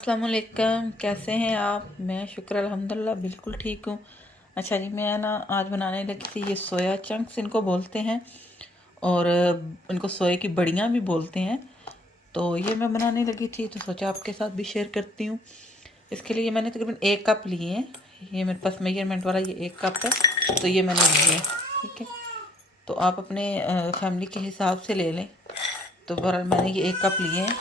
अस्सलाम वालेकुम, कैसे हैं आप। मैं शुक्र अल्हम्दुलिल्लाह बिल्कुल ठीक हूँ। अच्छा जी, मैं ना आज बनाने लगी थी ये सोया चंक्स इनको बोलते हैं और इनको सोए की बड़ियाँ भी बोलते हैं। तो ये मैं बनाने लगी थी तो सोचा आपके साथ भी शेयर करती हूँ। इसके लिए मैंने तकरीबन 1 कप लिए हैं। ये मेरे पास मेजरमेंट वाला ये 1 कप है, तो ये मैंने लिए है। ठीक है, तो आप अपने फैमिली के हिसाब से ले लें। तो बहरहाल मैंने ये 1 कप लिए हैं।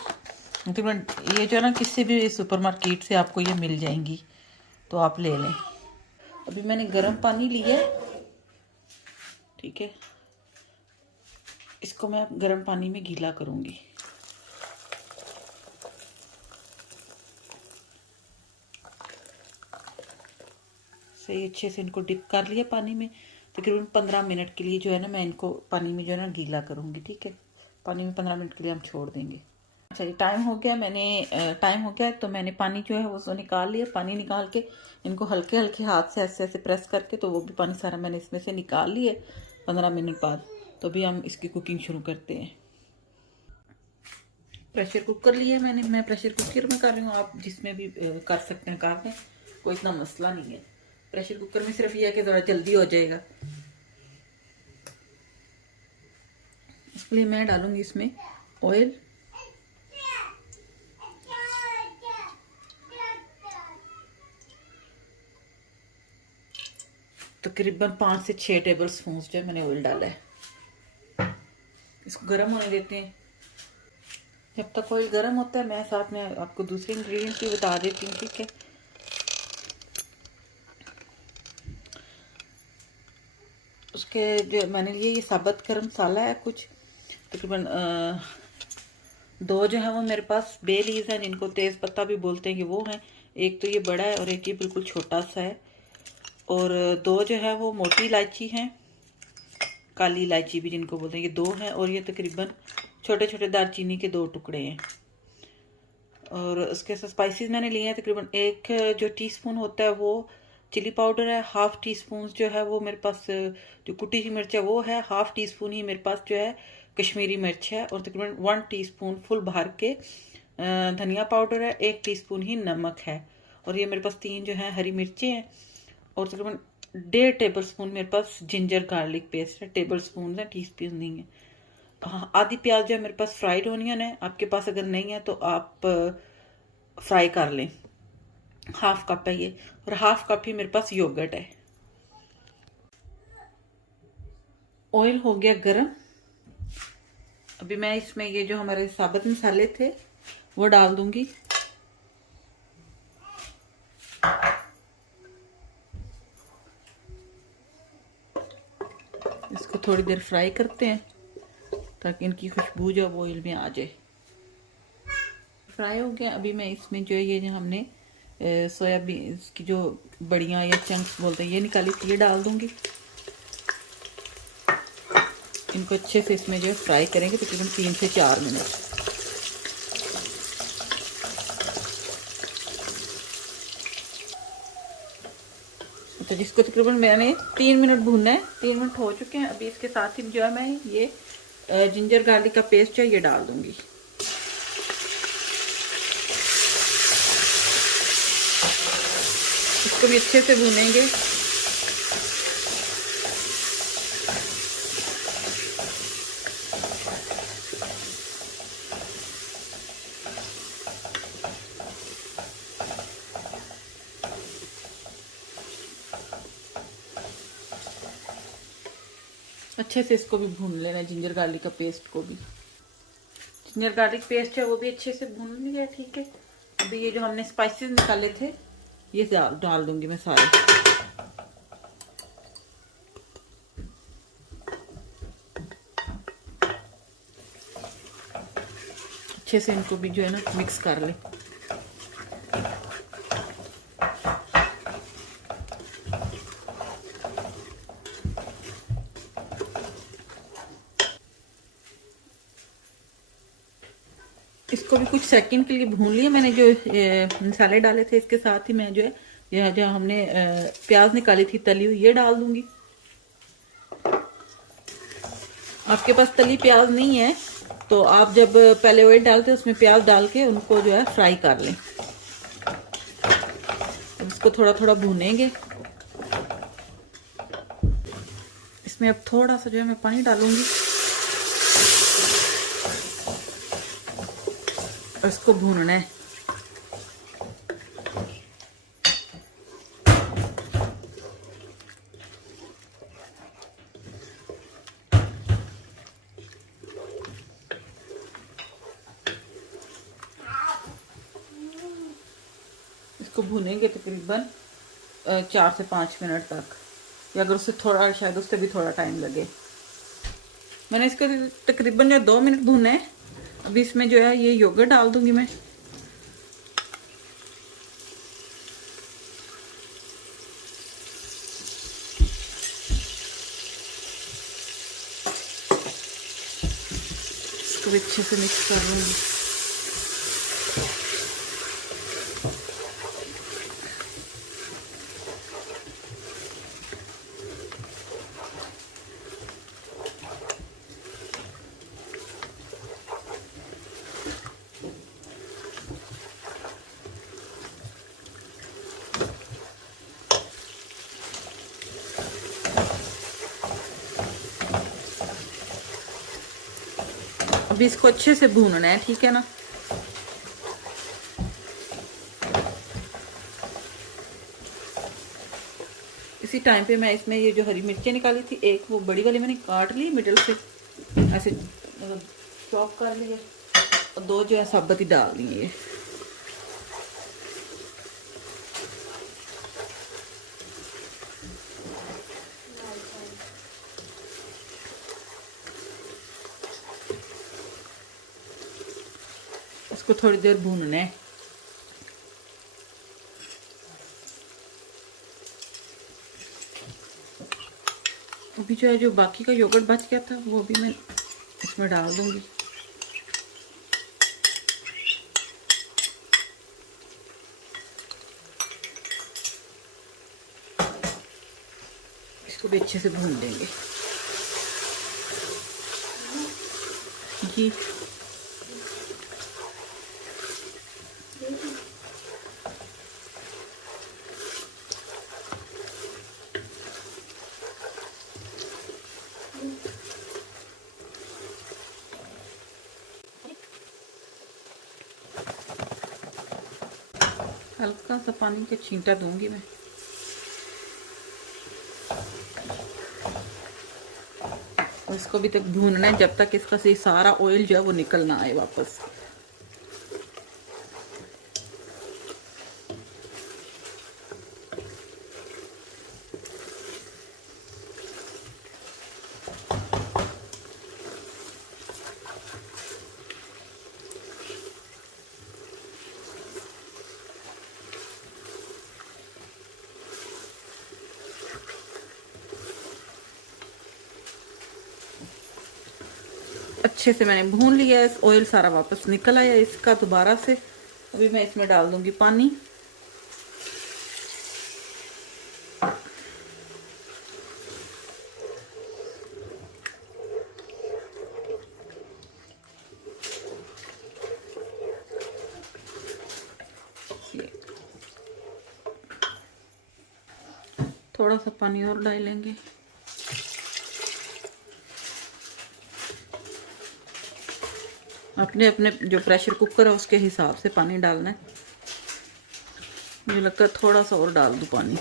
तकरीबन ये जो है ना किसी भी सुपरमार्केट से आपको ये मिल जाएंगी, तो आप ले लें। अभी मैंने गर्म पानी लिया है। ठीक है, इसको मैं गर्म पानी में गीला करूँगी। सही अच्छे से इनको डिप कर लिया पानी में। तकरीबन 15 मिनट के लिए जो है ना मैं इनको पानी में जो है ना गीला करूँगी। ठीक है, पानी में 15 मिनट के लिए हम छोड़ देंगे। अच्छा ये टाइम हो गया, टाइम हो गया तो मैंने पानी जो है वो निकाल लिया। पानी निकाल के इनको हल्के हल्के हाथ से ऐसे ऐसे प्रेस करके, तो वो भी पानी सारा मैंने इसमें से निकाल लिया 15 मिनट बाद। तो अभी हम इसकी कुकिंग शुरू करते हैं। प्रेशर कुकर लिया मैंने, मैं प्रेशर कुकर में कर रही हूँ, आप जिसमें भी कर सकते हैं कर दें, कोई इतना मसला नहीं है। प्रेशर कुकर में सिर्फ ये है कि ज़रा जल्दी हो जाएगा। इसके लिए मैं डालूंगी इसमें ऑयल। तकरीबन 5 से 6 टेबल स्पून जो है मैंने ऑयल डाला है। इसको गर्म होने देते हैं। जब तक ऑयल गर्म होता है मैं साथ में आपको दूसरे इंग्रेडिएंट्स भी बता देती हूँ। ठीक है, उसके जो मैंने लिए ये साबुत गरम मसाला है कुछ, तकरीबन 2 जो है वो मेरे पास बे लीव्स हैं, जिनको तेज़ पत्ता भी बोलते हैं कि वो हैं। एक तो ये बड़ा है और एक ये बिल्कुल छोटा सा है। और 2 जो है वो मोटी इलायची हैं, काली इलायची भी जिनको बोलते हैं, ये 2 हैं। और ये तकरीबन छोटे छोटे दालचीनी के 2 टुकड़े हैं। और उसके साथ स्पाइसेस मैंने लिए हैं तकरीबन 1 जो टीस्पून होता है वो चिली पाउडर है। 1/2 टीस्पून जो है वो मेरे पास जो कुटी हुई मिर्च है वो है। 1/2 टीस्पून ही मेरे पास जो है कश्मीरी मिर्च है। और तकरीबन 1 टीस्पून फुल भर के धनिया पाउडर है। 1 टीस्पून ही नमक है। और ये मेरे पास 3 जो है हरी मिर्चें हैं। और तकरीबन 1.5 टेबल स्पून मेरे पास जिंजर गार्लिक पेस्ट है। टेबल स्पून है, टीस्पून नहीं है। हाँ, आधी प्याज जो है मेरे पास फ्राइड ओनियन है। आपके पास अगर नहीं है तो आप फ्राई कर लें। 1/2 कप है ये। और 1/2 कप ही मेरे पास योगर्ट है। ऑयल हो गया गरम। अभी मैं इसमें ये जो हमारे साबुत मसाले थे वो डाल दूंगी। इसको थोड़ी देर फ्राई करते हैं ताकि इनकी खुशबू जो वो ऑयल में आ जाए। फ्राई हो गया। अभी मैं इसमें जो ये जो हमने सोयाबीन की जो बड़ियाँ या चंक्स बोलते हैं ये निकाली थी, ये डाल दूंगी। इनको अच्छे से इसमें जो फ्राई करेंगे तकरीबन 3 से 4 मिनट। तो जिसको तकरीबन मैंने 3 मिनट भूनना है। 3 मिनट हो चुके हैं। अभी इसके साथ ही जो है मैं ये जिंजर गार्लिक का पेस्ट जो है ये डाल दूंगी। इसको भी अच्छे से भूनेंगे। अच्छे से इसको भी भून लेना है, जिंजर गार्लिक का पेस्ट को भी। जिंजर गार्लिक पेस्ट है वो भी अच्छे से भून लिया। ठीक है, अभी ये जो हमने स्पाइसेस निकाले थे ये डाल दूंगी मैं सारे। अच्छे से इनको भी जो है ना मिक्स कर ले। इसको भी कुछ सेकंड के लिए भून लिया मैंने। जो मसाले डाले थे इसके साथ ही मैं जो है यह जो हमने प्याज निकाली थी तली हुई ये डाल दूंगी। आपके पास तली प्याज नहीं है तो आप जब पहले ऑयल डालते हैं उसमें प्याज डाल के उनको जो है फ्राई कर लें। इसको थोड़ा थोड़ा भूनेंगे। इसमें अब थोड़ा सा जो है मैं पानी डालूंगी और इसको भूनना है। इसको भूनेंगे तकरीबन 4 से 5 मिनट तक, या अगर उससे थोड़ा, शायद उससे भी थोड़ा टाइम लगे। मैंने इसको तकरीबन जो 2 मिनट भूने हैं। अभी इसमें जो है ये योगर्ट डाल दूंगी मैं। इसको भी अच्छे से मिक्स कर लूंगी। अभी इसको अच्छे से भूनना है, ठीक है ना। इसी टाइम पे मैं इसमें ये जो हरी मिर्चें निकाली थी, एक वो बड़ी वाली मैंने काट ली मिडिल से, ऐसे मतलब चॉप कर लिए, और 2 जो है साबुत ही डाल दिए। इसको थोड़ी देर भूनना है। अभी जो है, जो बाकी का योगर्ट बच गया था वो भी मैं इसमें डाल दूंगी। इसको भी अच्छे से भून देंगे। जी हल्का सा पानी का छींटा दूंगी मैं। और इसको भी तक भूनना है जब तक इसका से सारा ऑयल जो है वो निकल ना आए वापस। अच्छे से मैंने भून लिया है, ऑयल सारा वापस निकल आया इसका दोबारा से। अभी मैं इसमें डाल दूंगी पानी। थोड़ा सा पानी और डालेंगे। अपने अपने जो प्रेशर कुकर है उसके हिसाब से पानी डालना है। मुझे लगता है थोड़ा सा और डाल दूं पानी।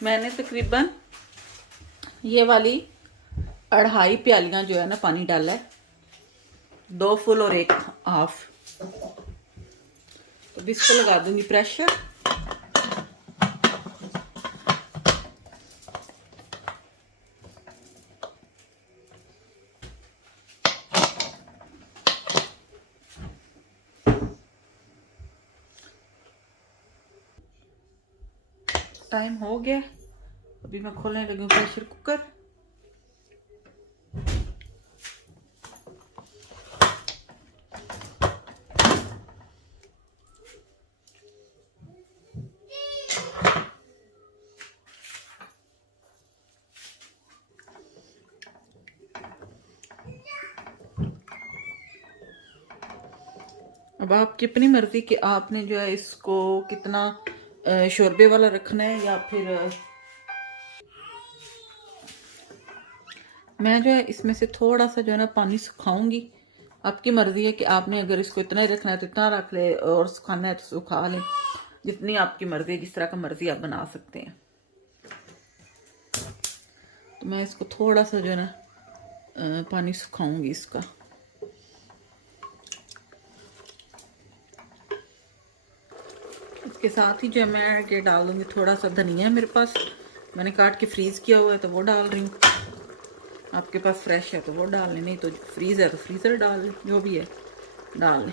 मैंने तकरीबन ये वाली 2.5 प्यालियां जो है ना पानी डाला है, 2 फुल और 1 हाफ। तो इसको लगा दूंगी प्रेशर। टाइम हो गया, अभी मैं खोलने लगी हूँ प्रेशर कुकर। अब आपकी अपनी मर्जी कि आपने जो है इसको कितना शोरबे वाला रखना है या फिर मैं जो है इसमें से थोड़ा सा जो है ना पानी सुखाऊंगी। आपकी मर्जी है कि आपने अगर इसको इतना ही रखना है तो इतना रख ले और सुखाना है तो सुखा लें, जितनी आपकी मर्जी है, जिस तरह का मर्जी आप बना सकते हैं। तो मैं इसको थोड़ा सा जो है ना पानी सुखाऊंगी इसका। इसके साथ ही जो है मैं ये डाल दूंगी थोड़ा सा धनिया है मेरे पास, मैंने काट के फ्रीज किया हुआ है तो वो डाल रही हूँ। आपके पास फ्रेश है तो वो डाल लें, नहीं तो फ्रीज है तो फ्रीजर डाल लें, जो भी है डाल लें।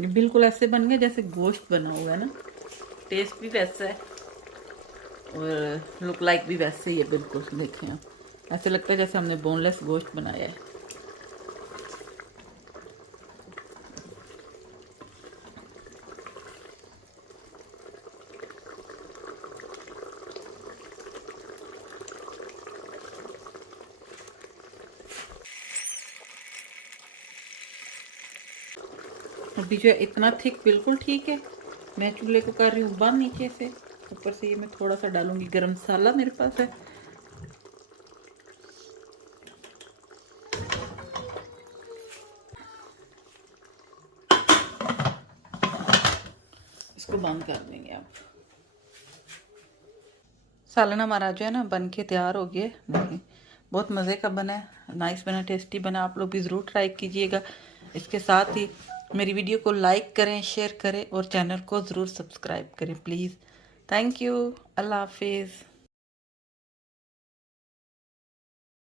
ये बिल्कुल ऐसे बन गया जैसे गोश्त बना हुआ है ना, टेस्ट भी वैसा है और लुक लाइक भी वैसे ही है बिल्कुल। देखें आप, ऐसे लगता है जैसे हमने बोनलेस गोश्त बनाया है। अभी जो है इतना थिक बिल्कुल ठीक है। मैं चूल्हे को कर रही हूँ बंद नीचे से, ऊपर से ये मैं थोड़ा सा डालूंगी गरम मसाला मेरे पास है। इसको बंद कर देंगे आप। सालन हमारा जो है ना बन के तैयार हो गया। देखिए बहुत मज़े का बना है, नाइस बना, टेस्टी बना। आप लोग भी ज़रूर ट्राई कीजिएगा। इसके साथ ही मेरी वीडियो को लाइक करें, शेयर करें और चैनल को ज़रूर सब्सक्राइब करें प्लीज़। Thank you. अल्लाह हाफिज़।